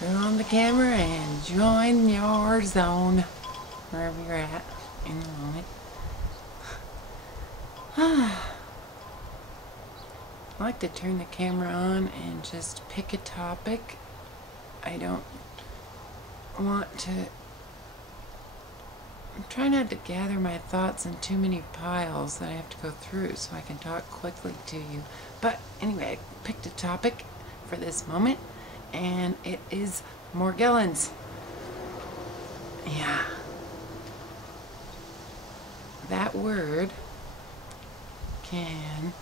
Turn on the camera and join your zone, wherever you're at in the moment. I like to turn the camera on and just pick a topic. I don't want to... I'm trying not to gather my thoughts in too many piles that I have to go through so I can talk quickly to you. But anyway, I picked a topic for this moment, and it is Morgellons. Yeah. That word can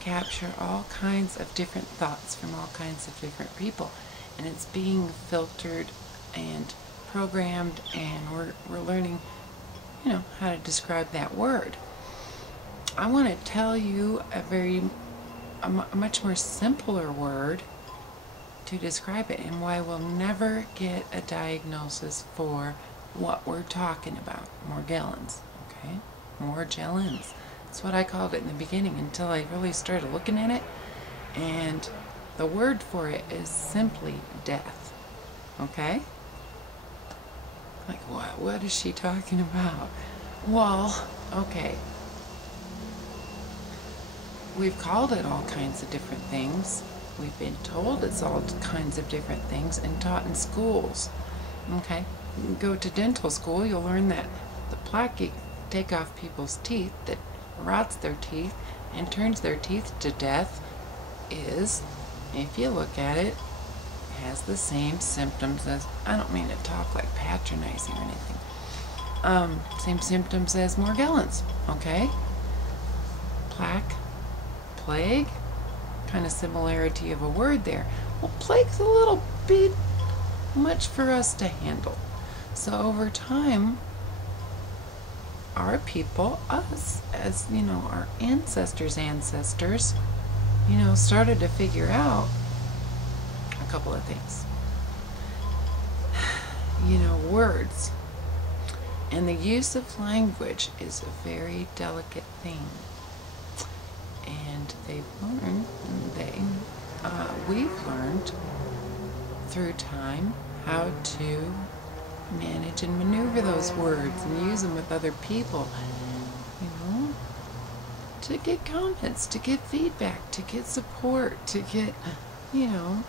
capture all kinds of different thoughts from all kinds of different people, and it's being filtered and programmed, and we're learning, you know, how to describe that word. I want to tell you a much more simpler word to describe it, and why we'll never get a diagnosis for what we're talking about. Morgellons, okay? Morgellons. That's what I called it in the beginning until I really started looking at it, and the word for it is simply death, okay? Like, what is she talking about? Well, okay. We've called it all kinds of different things. We've been told it's all kinds of different things and taught in schools. Okay? You go to dental school, you'll learn that the plaque you take off people's teeth that rots their teeth and turns their teeth to death is, if you look at it, has the same symptoms as, I don't mean to talk like patronizing or anything, same symptoms as Morgellons, okay? Plaque, plague, kind of similarity of a word there. Well, plague's a little bit much for us to handle. So over time, our people, us, as you know, our ancestors, you know, started to figure out a couple of things. You know, words. And the use of language is a very delicate thing. And they've learned, we've learned through time how to manage and maneuver those words and use them with other people, you know, to get comments, to get feedback, to get support, to get, you know,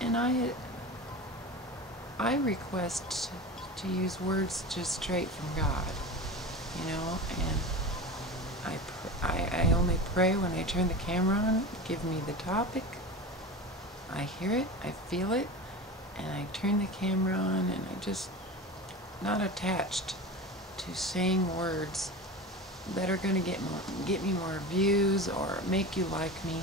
and I request to use words just straight from God, you know, and I only pray when I turn the camera on. Give me the topic, I hear it, I feel it, and I turn the camera on, and I just not attached to saying words that are going to get me more views or make you like me.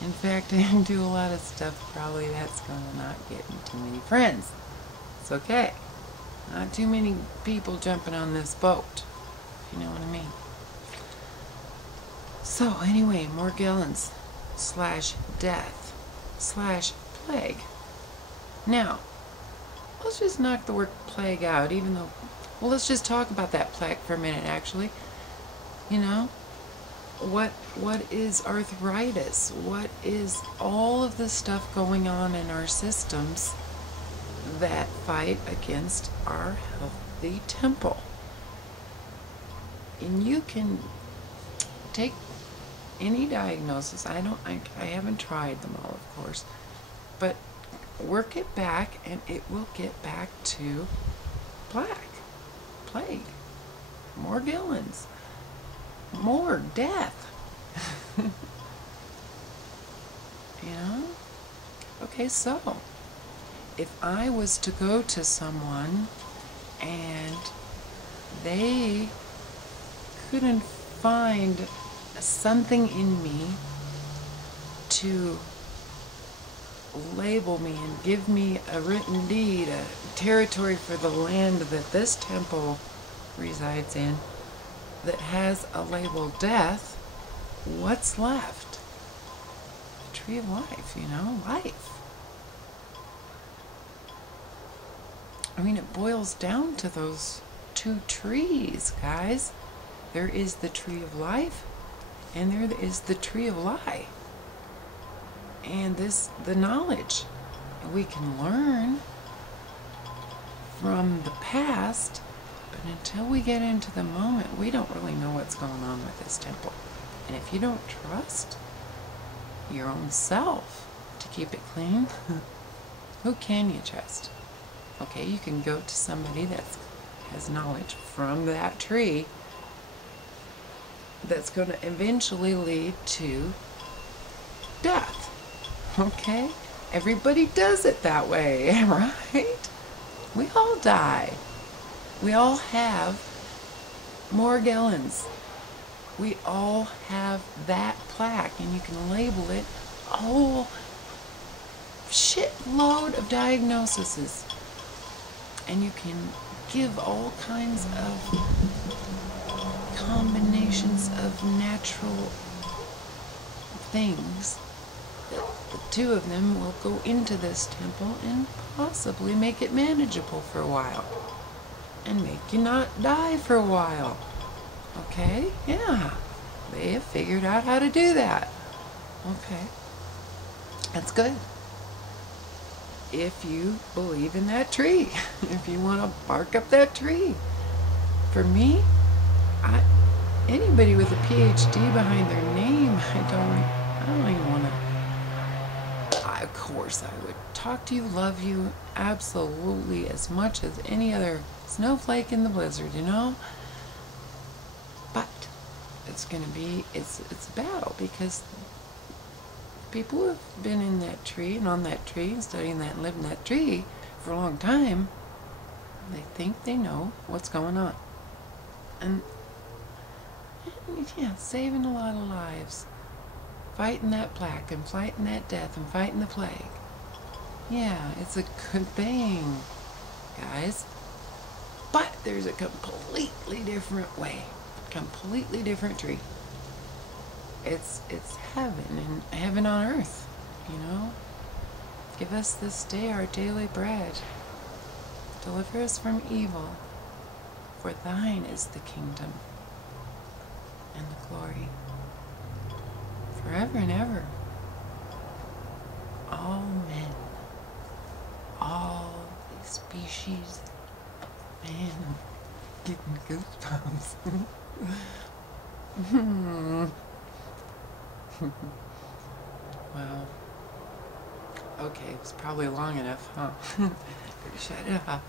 In fact, I do a lot of stuff probably that's going to not get me too many friends. It's okay. Not too many people jumping on this boat, if you know what I mean. So anyway, Morgellons / death / plague. Now, let's just knock the word plague out, even though, well, let's just talk about that plaque for a minute, actually. You know, what is arthritis? What is all of this stuff going on in our systems that fight against our healthy temple? And you can take any diagnosis. I haven't tried them all, of course, but work it back and it will get back to plaque, plague, Morgellons, more death. You know? Okay, so if I was to go to someone and they couldn't find something in me to label me and give me a written deed, a territory for the land that this temple resides in, that has a label death, what's left? The tree of life, you know, life. I mean, it boils down to those two trees, guys. There is the tree of life, and there is the tree of lie. And the knowledge. we can learn from the past, but until we get into the moment, we don't really know what's going on with this temple. And if you don't trust your own self to keep it clean, who can you trust? Okay, you can go to somebody that has knowledge from that tree that's going to eventually lead to death. Okay? Everybody does it that way, right? We all die. We all have Morgellons. We all have that plaque, and you can label it a whole shitload of diagnoses. And you can give all kinds of combinations of natural things. The two of them will go into this temple and possibly make it manageable for a while. And make you not die for a while. Okay? Yeah. They have figured out how to do that. Okay. That's good. If you believe in that tree. If you want to bark up that tree. For me, anybody with a PhD behind their name, I don't even want to. Of course I would talk to you, love you, absolutely, as much as any other snowflake in the blizzard, you know? But it's going to be, it's a battle, because people who have been in that tree and on that tree and studying that and living that tree for a long time, they think they know what's going on. And yeah, saving a lot of lives. Fighting that plaque and fighting that death and fighting the plague. Yeah, it's a good thing, guys. But there's a completely different way. Completely different tree. It's heaven, and heaven on earth, you know? Give us this day our daily bread. Deliver us from evil. For thine is the kingdom and the glory, forever and ever. All men, all the species. Man, I'm getting goosebumps. Wow. Okay, it was probably long enough, huh? Shut it off.